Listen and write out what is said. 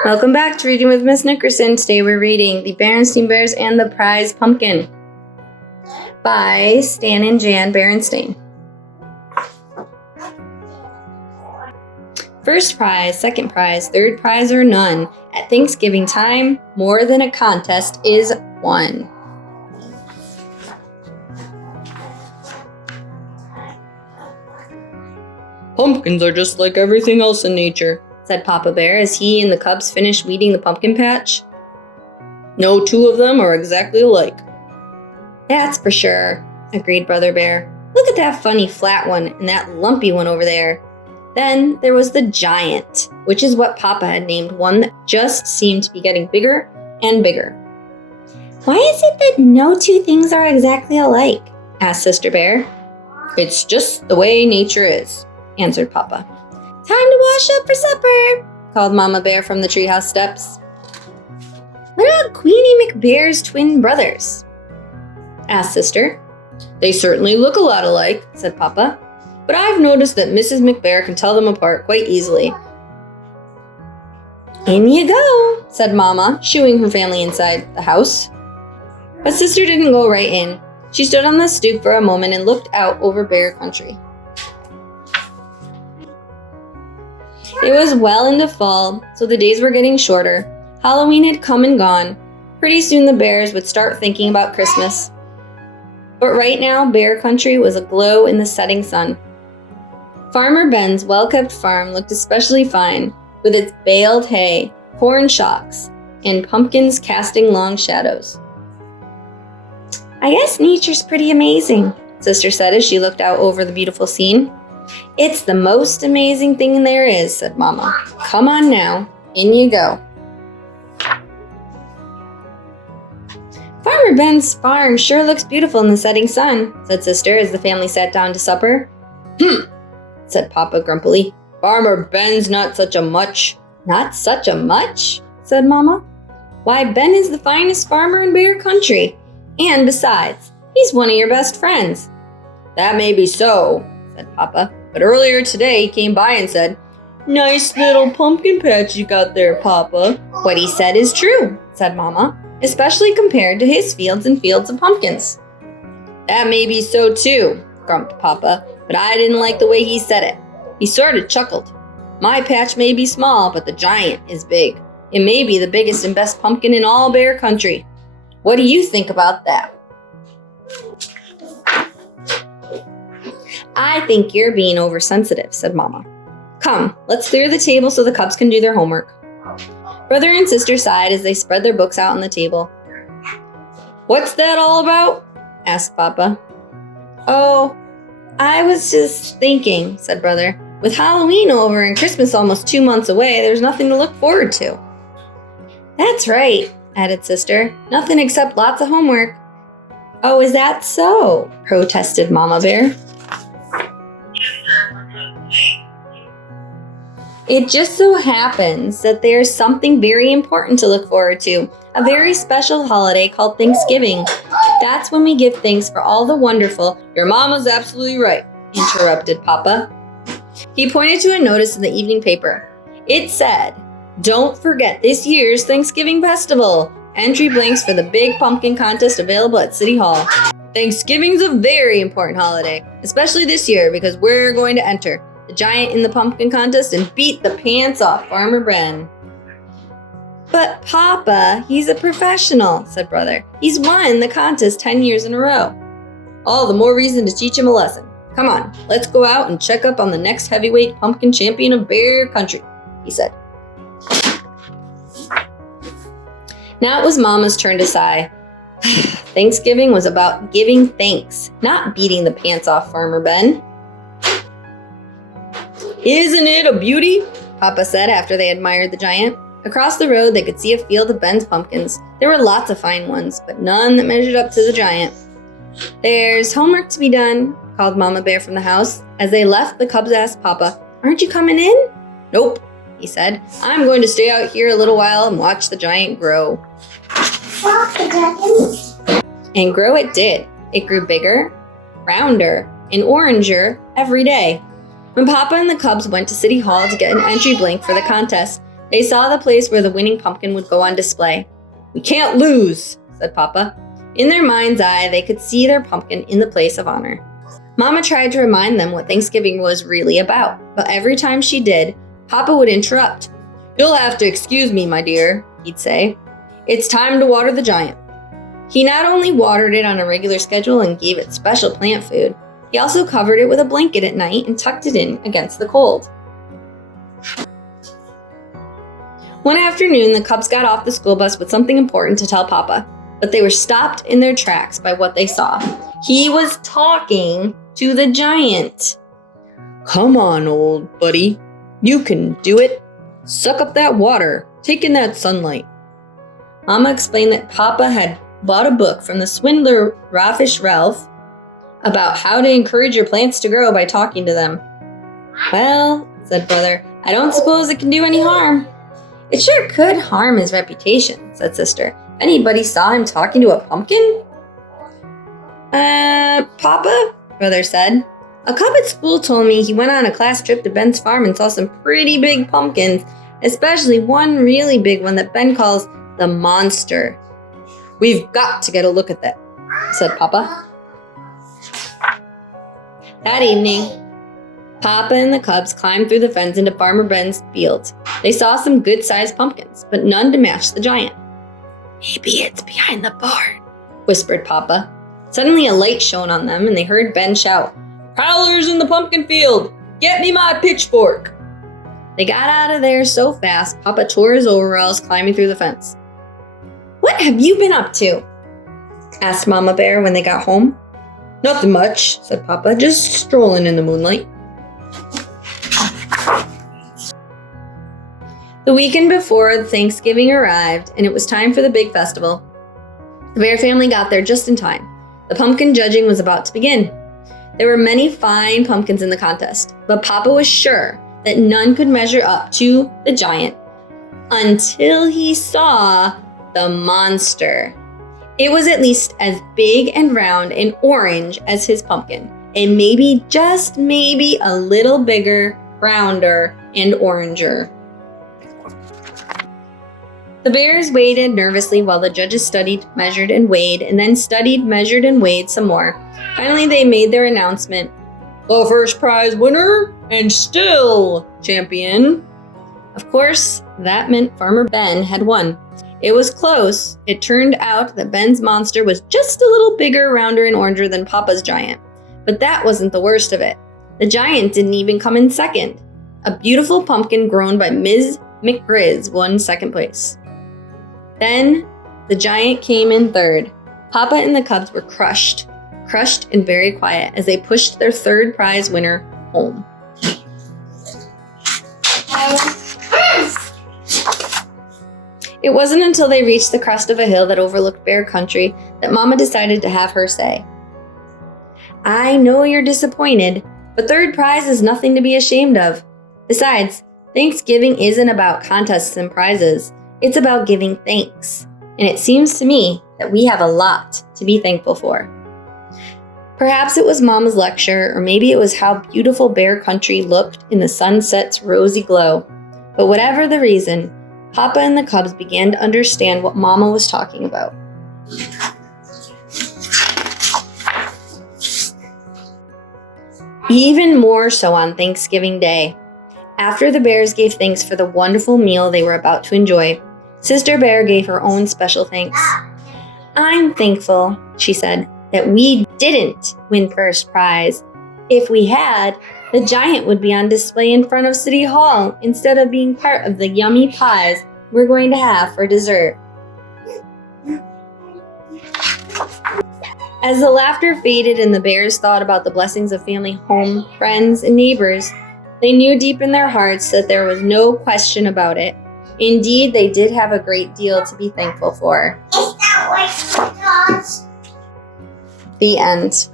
Welcome back to Reading with Miss Nickerson. Today we're reading The Berenstain Bears and the Prize Pumpkin by Stan Jan Berenstain. First prize, second prize, third prize, or none. At Thanksgiving time, more than a contest is won. Pumpkins are just like everything else in nature, said Papa Bear as he and the cubs finished weeding the pumpkin patch. No two of them are exactly alike. That's for sure, agreed Brother Bear. Look at that funny flat one and that lumpy one over there. Then there was the giant, which is what Papa had named one that just seemed to be getting bigger and bigger. Why is it that no two things are exactly alike? Asked Sister Bear. It's just the way nature is, answered Papa. Time to wash up for supper, called Mama Bear from the treehouse steps. What about Queenie McBear's twin brothers? Asked Sister. They certainly look a lot alike, said Papa, but I've noticed that Mrs. McBear can tell them apart quite easily. In you go, said Mama, shooing her family inside the house. But Sister didn't go right in. She stood on the stoop for a moment and looked out over Bear Country. It was well into fall, so the days were getting shorter. Halloween had come and gone. Pretty soon the bears would start thinking about Christmas. But right now, Bear Country was aglow in the setting sun. Farmer Ben's well-kept farm looked especially fine, with its baled hay, corn shocks, and pumpkins casting long shadows. I guess nature's pretty amazing, Sister said as she looked out over the beautiful scene. It's the most amazing thing there is, said Mama. Come on now, in you go. Farmer Ben's farm sure looks beautiful in the setting sun, said Sister as the family sat down to supper. Said Papa grumpily. Farmer Ben's not such a much. Not such a much, said Mama. Why, Ben is the finest farmer in Bear Country. And besides, he's one of your best friends. That may be so, said Papa, but earlier today he came by and said, Nice little pumpkin patch you got there, Papa. What he said is true, said Mama, especially compared to his fields and fields of pumpkins. That may be so too, grumped Papa, but I didn't like the way he said it. He sort of chuckled. My patch may be small, but the giant is big. It may be the biggest and best pumpkin in all Bear Country. What do you think about that? I think you're being oversensitive, said Mama. Come, let's clear the table so the cubs can do their homework. Brother and Sister sighed as they spread their books out on the table. What's that all about? Asked Papa. Oh, I was just thinking, said Brother. With Halloween over and Christmas almost 2 months away, there's nothing to look forward to. That's right, added Sister. Nothing except lots of homework. Oh, is that so? Protested Mama Bear. It just so happens that there's something very important to look forward to, a very special holiday called Thanksgiving. That's when we give thanks for all the wonderful— Your mama's absolutely right, interrupted Papa. He pointed to a notice in the evening paper. It said, Don't forget this year's Thanksgiving festival. Entry blanks for the big pumpkin contest available at City Hall. Thanksgiving's a very important holiday, especially this year because we're going to enter the giant in the pumpkin contest and beat the pants off Farmer Ben. But Papa, he's a professional, said Brother. He's won the contest 10 years in a row. All the more reason to teach him a lesson. Come on, let's go out and check up on the next heavyweight pumpkin champion of Bear Country, he said. Now it was Mama's turn to sigh. Thanksgiving was about giving thanks, not beating the pants off Farmer Ben. Isn't it a beauty? Papa said after they admired the giant. Across the road, they could see a field of Ben's pumpkins. There were lots of fine ones, but none that measured up to the giant. There's homework to be done, called Mama Bear from the house. As they left, the cubs asked Papa, Aren't you coming in? Nope, he said. I'm going to stay out here a little while and watch the giant grow. And grow it did. It grew bigger, rounder, and oranger every day. When Papa and the cubs went to City Hall to get an entry blank for the contest, They saw the place where the winning pumpkin would go on display. "We can't lose," said Papa. In their mind's eye, they could see their pumpkin in the place of honor. Mama tried to remind them what Thanksgiving was really about, but every time she did, Papa would interrupt. "You'll have to excuse me, my dear," he'd say. "It's time to water the giant." He not only watered it on a regular schedule and gave it special plant food, he also covered it with a blanket at night and tucked it in against the cold. One afternoon, the Cubs got off the school bus with something important to tell Papa, but they were stopped in their tracks by what they saw. He was talking to the giant. "Come on, old buddy. You can do it. Suck up that water. Take in that sunlight." Mama explained that Papa had bought a book from the swindler Raffish Ralph about how to encourage your plants to grow by talking to them. "Well," said Brother, "I don't suppose it can do any harm." "It sure could harm his reputation," said Sister. "If anybody saw him talking to a pumpkin." Papa," Brother said, "a cub at school told me he went on a class trip to Ben's farm and saw some pretty big pumpkins, especially one really big one that Ben calls the monster." "We've got to get a look at that," said Papa. That evening, Papa and the Cubs climbed through the fence into Farmer Ben's field. They saw some good-sized pumpkins, but none to match the giant. "Maybe it's behind the barn," whispered Papa. Suddenly a light shone on them, and they heard Ben shout, "Prowlers in the pumpkin field! Get me my pitchfork!" They got out of there so fast, Papa tore his overalls climbing through the fence. "What have you been up to?" asked Mama Bear when they got home. "Nothing much," said Papa, "just strolling in the moonlight." The weekend before Thanksgiving arrived, and it was time for the big festival. The Bear family got there just in time. The pumpkin judging was about to begin. There were many fine pumpkins in the contest, but Papa was sure that none could measure up to the giant until he saw the monster. It was at least as big and round and orange as his pumpkin, and maybe, just maybe, a little bigger, rounder, and oranger. The Bears waited nervously while the judges studied, measured, and weighed, and then studied, measured, and weighed some more. Finally, they made their announcement. "The first prize winner, and still champion." Of course, that meant Farmer Ben had won. It was close. It turned out that Ben's monster was just a little bigger, rounder, and oranger than Papa's giant. But that wasn't the worst of it. The giant didn't even come in second. A beautiful pumpkin grown by Ms. McGrizz won second place. Then, the giant came in third. Papa and the Cubs were crushed and very quiet as they pushed their third prize winner home. It wasn't until they reached the crest of a hill that overlooked Bear Country that Mama decided to have her say. "I know you're disappointed, but third prize is nothing to be ashamed of. Besides, Thanksgiving isn't about contests and prizes. It's about giving thanks. And it seems to me that we have a lot to be thankful for." Perhaps it was Mama's lecture, or maybe it was how beautiful Bear Country looked in the sunset's rosy glow. But whatever the reason, Papa and the Cubs began to understand what Mama was talking about. Even more so on Thanksgiving Day. After the Bears gave thanks for the wonderful meal they were about to enjoy, Sister Bear gave her own special thanks. "I'm thankful," she said, "that we didn't win first prize. If we had, the giant would be on display in front of City Hall instead of being part of the yummy pies we're going to have for dessert." As the laughter faded and the Bears thought about the blessings of family, home, friends, and neighbors, they knew deep in their hearts that there was no question about it. Indeed, they did have a great deal to be thankful for. The end.